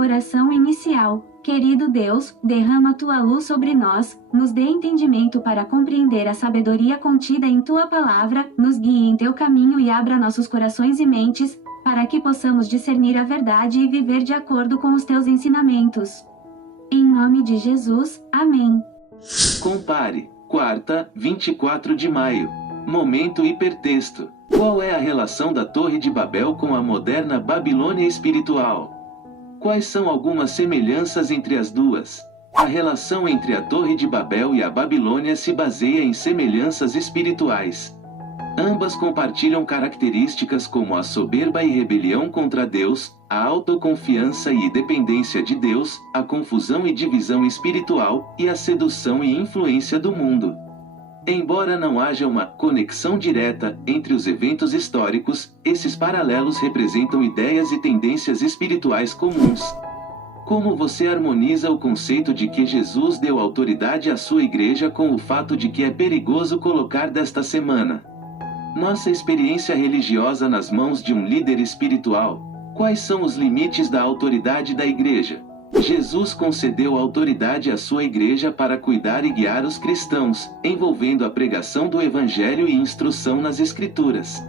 Oração inicial. Querido Deus, derrama tua luz sobre nós, nos dê entendimento para compreender a sabedoria contida em tua palavra, nos guie em teu caminho e abra nossos corações e mentes, para que possamos discernir a verdade e viver de acordo com os teus ensinamentos. Em nome de Jesus, amém. Compare. Quarta, 24 de maio. Momento hipertexto. Qual é a relação da Torre de Babel com a moderna Babilônia espiritual? Quais são algumas semelhanças entre as duas? A relação entre a Torre de Babel e a Babilônia se baseia em semelhanças espirituais. Ambas compartilham características como a soberba e rebelião contra Deus, a autoconfiança e dependência de Deus, a confusão e divisão espiritual, e a sedução e influência do mundo. Embora não haja uma conexão direta entre os eventos históricos, esses paralelos representam ideias e tendências espirituais comuns. Como você harmoniza o conceito de que Jesus deu autoridade à sua igreja com o fato de que é perigoso colocar desta semana nossa experiência religiosa nas mãos de um líder espiritual? Quais são os limites da autoridade da igreja? Jesus concedeu autoridade à sua igreja para cuidar e guiar os cristãos, envolvendo a pregação do evangelho e instrução nas escrituras.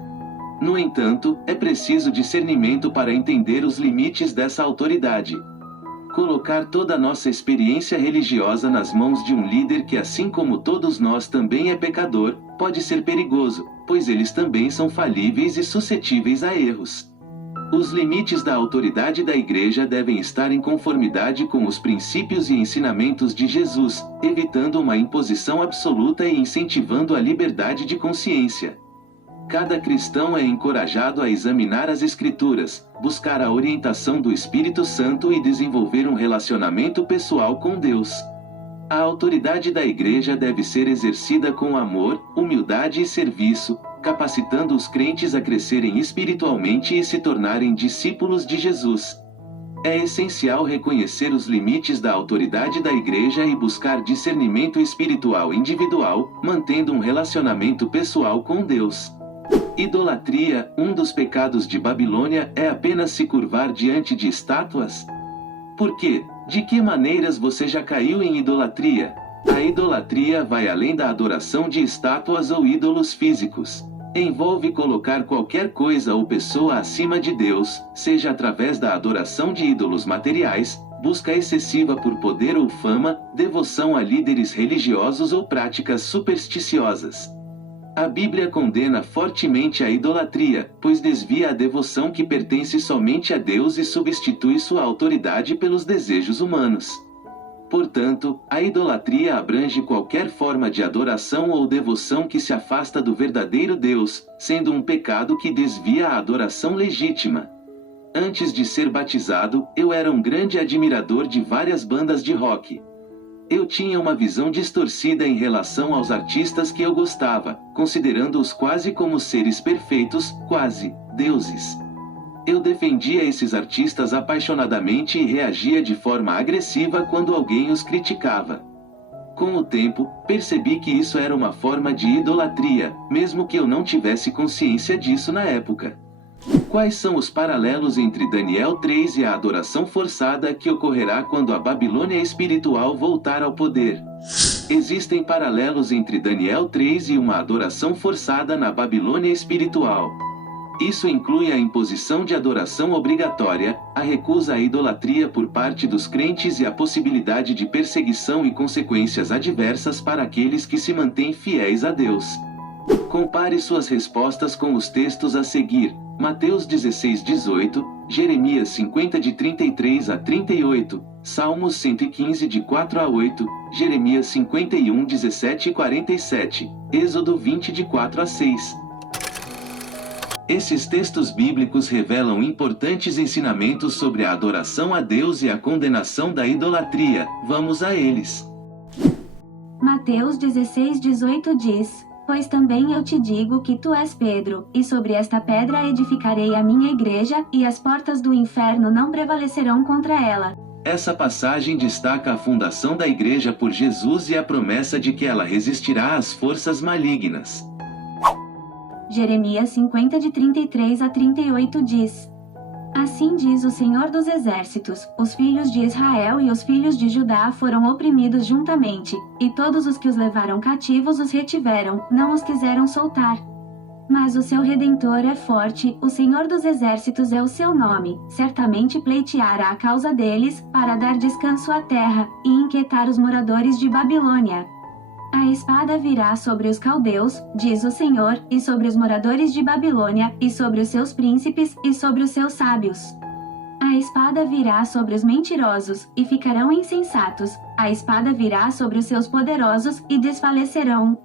No entanto, é preciso discernimento para entender os limites dessa autoridade. Colocar toda a nossa experiência religiosa nas mãos de um líder que, assim como todos nós, também é pecador, pode ser perigoso, pois eles também são falíveis e suscetíveis a erros. Os limites da autoridade da igreja devem estar em conformidade com os princípios e ensinamentos de Jesus, evitando uma imposição absoluta e incentivando a liberdade de consciência. Cada cristão é encorajado a examinar as Escrituras, buscar a orientação do Espírito Santo e desenvolver um relacionamento pessoal com Deus. A autoridade da igreja deve ser exercida com amor, humildade e serviço, capacitando os crentes a crescerem espiritualmente e se tornarem discípulos de Jesus. É essencial reconhecer os limites da autoridade da igreja e buscar discernimento espiritual individual, mantendo um relacionamento pessoal com Deus. Idolatria. Um dos pecados de Babilônia é apenas se curvar diante de estátuas? Por quê? De que maneiras você já caiu em idolatria? A idolatria vai além da adoração de estátuas ou ídolos físicos. Envolve colocar qualquer coisa ou pessoa acima de Deus, seja através da adoração de ídolos materiais, busca excessiva por poder ou fama, devoção a líderes religiosos ou práticas supersticiosas. A Bíblia condena fortemente a idolatria, pois desvia a devoção que pertence somente a Deus e substitui sua autoridade pelos desejos humanos. Portanto, a idolatria abrange qualquer forma de adoração ou devoção que se afasta do verdadeiro Deus, sendo um pecado que desvia a adoração legítima. Antes de ser batizado, eu era um grande admirador de várias bandas de rock. Eu tinha uma visão distorcida em relação aos artistas que eu gostava, considerando-os quase como seres perfeitos, quase deuses. Eu defendia esses artistas apaixonadamente e reagia de forma agressiva quando alguém os criticava. Com o tempo, percebi que isso era uma forma de idolatria, mesmo que eu não tivesse consciência disso na época. Quais são os paralelos entre Daniel 3 e a adoração forçada que ocorrerá quando a Babilônia espiritual voltar ao poder? Existem paralelos entre Daniel 3 e uma adoração forçada na Babilônia espiritual. Isso inclui a imposição de adoração obrigatória, a recusa à idolatria por parte dos crentes e a possibilidade de perseguição e consequências adversas para aqueles que se mantêm fiéis a Deus. Compare suas respostas com os textos a seguir: Mateus 16:18, Jeremias 50 de 33 a 38, Salmos 115 de 4 a 8, Jeremias 51 17 e 47, Êxodo 20 de 4 a 6. Esses textos bíblicos revelam importantes ensinamentos sobre a adoração a Deus e a condenação da idolatria. Vamos a eles. Mateus 16:18 diz: Pois também eu te digo que tu és Pedro, e sobre esta pedra edificarei a minha igreja, e as portas do inferno não prevalecerão contra ela. Essa passagem destaca a fundação da igreja por Jesus e a promessa de que ela resistirá às forças malignas. Jeremias 50 de 33 a 38 diz: Assim diz o Senhor dos Exércitos: os filhos de Israel e os filhos de Judá foram oprimidos juntamente, e todos os que os levaram cativos os retiveram, não os quiseram soltar. Mas o seu Redentor é forte, o Senhor dos Exércitos é o seu nome, certamente pleiteará a causa deles, para dar descanso à terra, e inquietar os moradores de Babilônia. A espada virá sobre os caldeus, diz o Senhor, e sobre os moradores de Babilônia, e sobre os seus príncipes, e sobre os seus sábios. A espada virá sobre os mentirosos, e ficarão insensatos. A espada virá sobre os seus poderosos, e desfalecerão.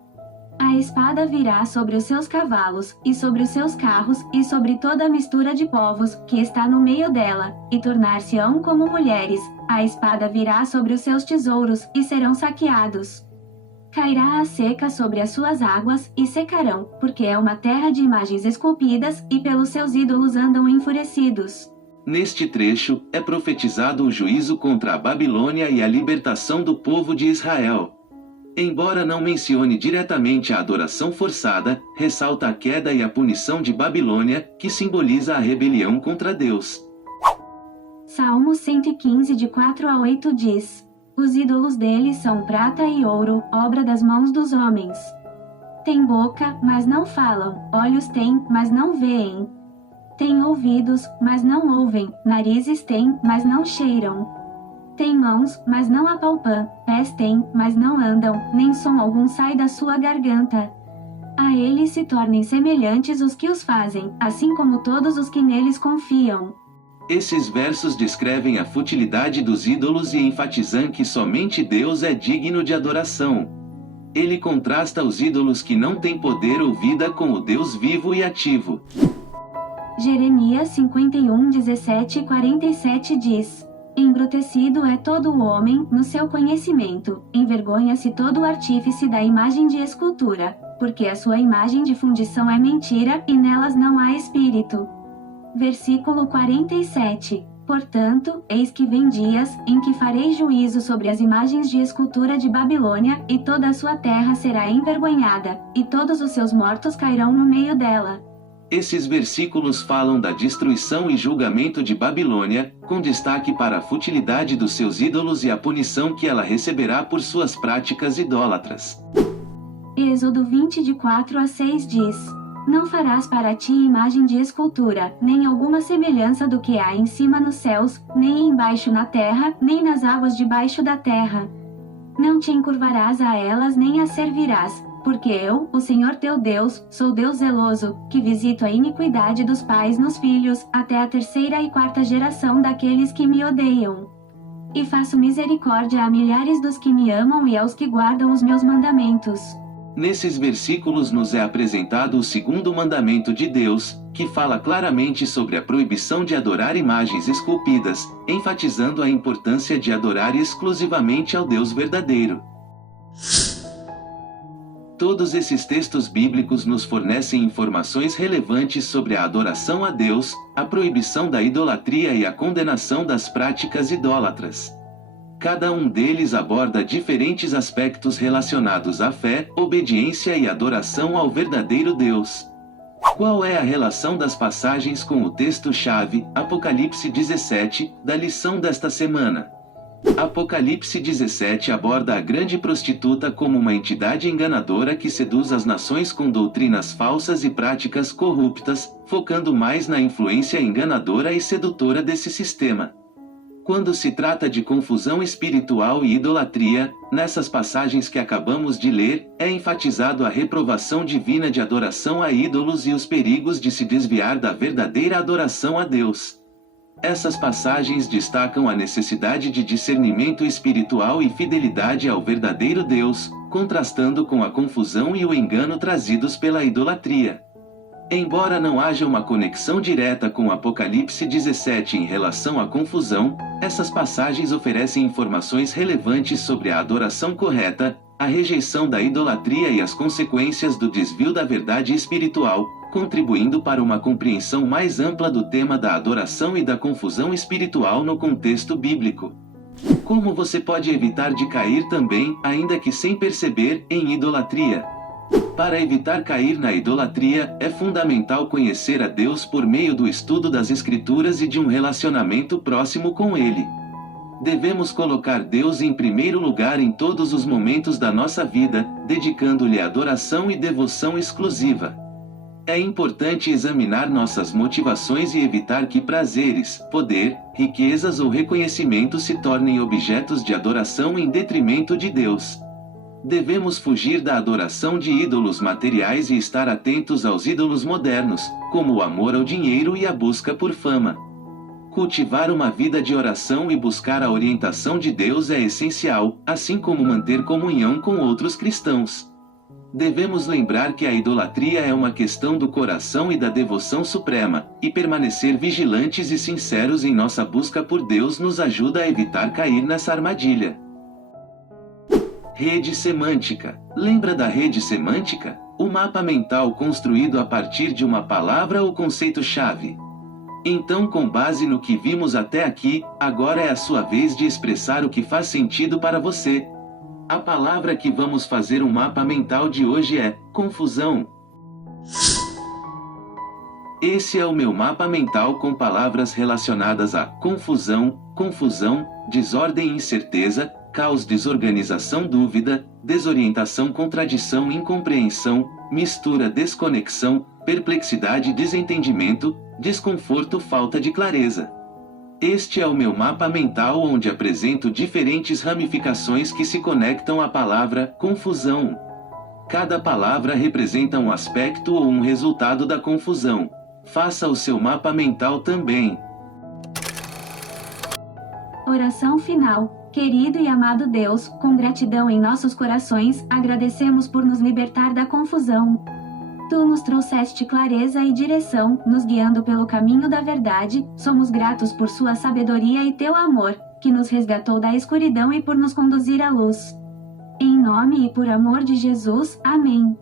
A espada virá sobre os seus cavalos, e sobre os seus carros, e sobre toda a mistura de povos, que está no meio dela, e tornar-se-ão como mulheres. A espada virá sobre os seus tesouros, e serão saqueados. Cairá a seca sobre as suas águas, e secarão, porque é uma terra de imagens esculpidas, e pelos seus ídolos andam enfurecidos. Neste trecho, é profetizado o juízo contra a Babilônia e a libertação do povo de Israel. Embora não mencione diretamente a adoração forçada, ressalta a queda e a punição de Babilônia, que simboliza a rebelião contra Deus. Salmos 115 de 4 a 8 diz: os ídolos deles são prata e ouro, obra das mãos dos homens. Têm boca, mas não falam, olhos têm, mas não veem. Têm ouvidos, mas não ouvem, narizes têm, mas não cheiram. Têm mãos, mas não apalpam, pés têm, mas não andam, nem som algum sai da sua garganta. A eles se tornem semelhantes os que os fazem, assim como todos os que neles confiam. Esses versos descrevem a futilidade dos ídolos e enfatizam que somente Deus é digno de adoração. Ele contrasta os ídolos que não têm poder ou vida com o Deus vivo e ativo. Jeremias 51, 17 e 47 diz: embrutecido é todo o homem no seu conhecimento, envergonha-se todo o artífice da imagem de escultura, porque a sua imagem de fundição é mentira e nelas não há espírito. Versículo 47. Portanto, eis que vem dias, em que farei juízo sobre as imagens de escultura de Babilônia, e toda a sua terra será envergonhada, e todos os seus mortos cairão no meio dela. Esses versículos falam da destruição e julgamento de Babilônia, com destaque para a futilidade dos seus ídolos e a punição que ela receberá por suas práticas idólatras. Êxodo 20 de 4 a 6 diz: não farás para ti imagem de escultura, nem alguma semelhança do que há em cima nos céus, nem embaixo na terra, nem nas águas debaixo da terra. Não te encurvarás a elas nem as servirás, porque eu, o Senhor teu Deus, sou Deus zeloso, que visito a iniquidade dos pais nos filhos, até a 3ª e 4ª geração daqueles que me odeiam. E faço misericórdia a milhares dos que me amam e aos que guardam os meus mandamentos. Nesses versículos nos é apresentado o segundo mandamento de Deus, que fala claramente sobre a proibição de adorar imagens esculpidas, enfatizando a importância de adorar exclusivamente ao Deus verdadeiro. Todos esses textos bíblicos nos fornecem informações relevantes sobre a adoração a Deus, a proibição da idolatria e a condenação das práticas idólatras. Cada um deles aborda diferentes aspectos relacionados à fé, obediência e adoração ao verdadeiro Deus. Qual é a relação das passagens com o texto-chave, Apocalipse 17, da lição desta semana? Apocalipse 17 aborda a grande prostituta como uma entidade enganadora que seduz as nações com doutrinas falsas e práticas corruptas, focando mais na influência enganadora e sedutora desse sistema. Quando se trata de confusão espiritual e idolatria, nessas passagens que acabamos de ler, é enfatizado a reprovação divina de adoração a ídolos e os perigos de se desviar da verdadeira adoração a Deus. Essas passagens destacam a necessidade de discernimento espiritual e fidelidade ao verdadeiro Deus, contrastando com a confusão e o engano trazidos pela idolatria. Embora não haja uma conexão direta com Apocalipse 17 em relação à confusão, essas passagens oferecem informações relevantes sobre a adoração correta, a rejeição da idolatria e as consequências do desvio da verdade espiritual, contribuindo para uma compreensão mais ampla do tema da adoração e da confusão espiritual no contexto bíblico. Como você pode evitar de cair também, ainda que sem perceber, em idolatria? Para evitar cair na idolatria, é fundamental conhecer a Deus por meio do estudo das Escrituras e de um relacionamento próximo com Ele. Devemos colocar Deus em primeiro lugar em todos os momentos da nossa vida, dedicando-lhe adoração e devoção exclusiva. É importante examinar nossas motivações e evitar que prazeres, poder, riquezas ou reconhecimento se tornem objetos de adoração em detrimento de Deus. Devemos fugir da adoração de ídolos materiais e estar atentos aos ídolos modernos, como o amor ao dinheiro e a busca por fama. Cultivar uma vida de oração e buscar a orientação de Deus é essencial, assim como manter comunhão com outros cristãos. Devemos lembrar que a idolatria é uma questão do coração e da devoção suprema, e permanecer vigilantes e sinceros em nossa busca por Deus nos ajuda a evitar cair nessa armadilha. Rede semântica. Lembra da rede semântica? O mapa mental construído a partir de uma palavra ou conceito-chave. Então, com base no que vimos até aqui, agora é a sua vez de expressar o que faz sentido para você. A palavra que vamos fazer um mapa mental de hoje é confusão. Esse é o meu mapa mental com palavras relacionadas a confusão, desordem e incerteza, caos, desorganização, dúvida, desorientação, contradição, incompreensão, mistura, desconexão, perplexidade, desentendimento, desconforto, falta de clareza. Este é o meu mapa mental onde apresento diferentes ramificações que se conectam à palavra confusão. Cada palavra representa um aspecto ou um resultado da confusão. Faça o seu mapa mental também. Oração final. Querido e amado Deus, com gratidão em nossos corações, agradecemos por nos libertar da confusão. Tu nos trouxeste clareza e direção, nos guiando pelo caminho da verdade. Somos gratos por sua sabedoria e teu amor, que nos resgatou da escuridão e por nos conduzir à luz. Em nome e por amor de Jesus, amém.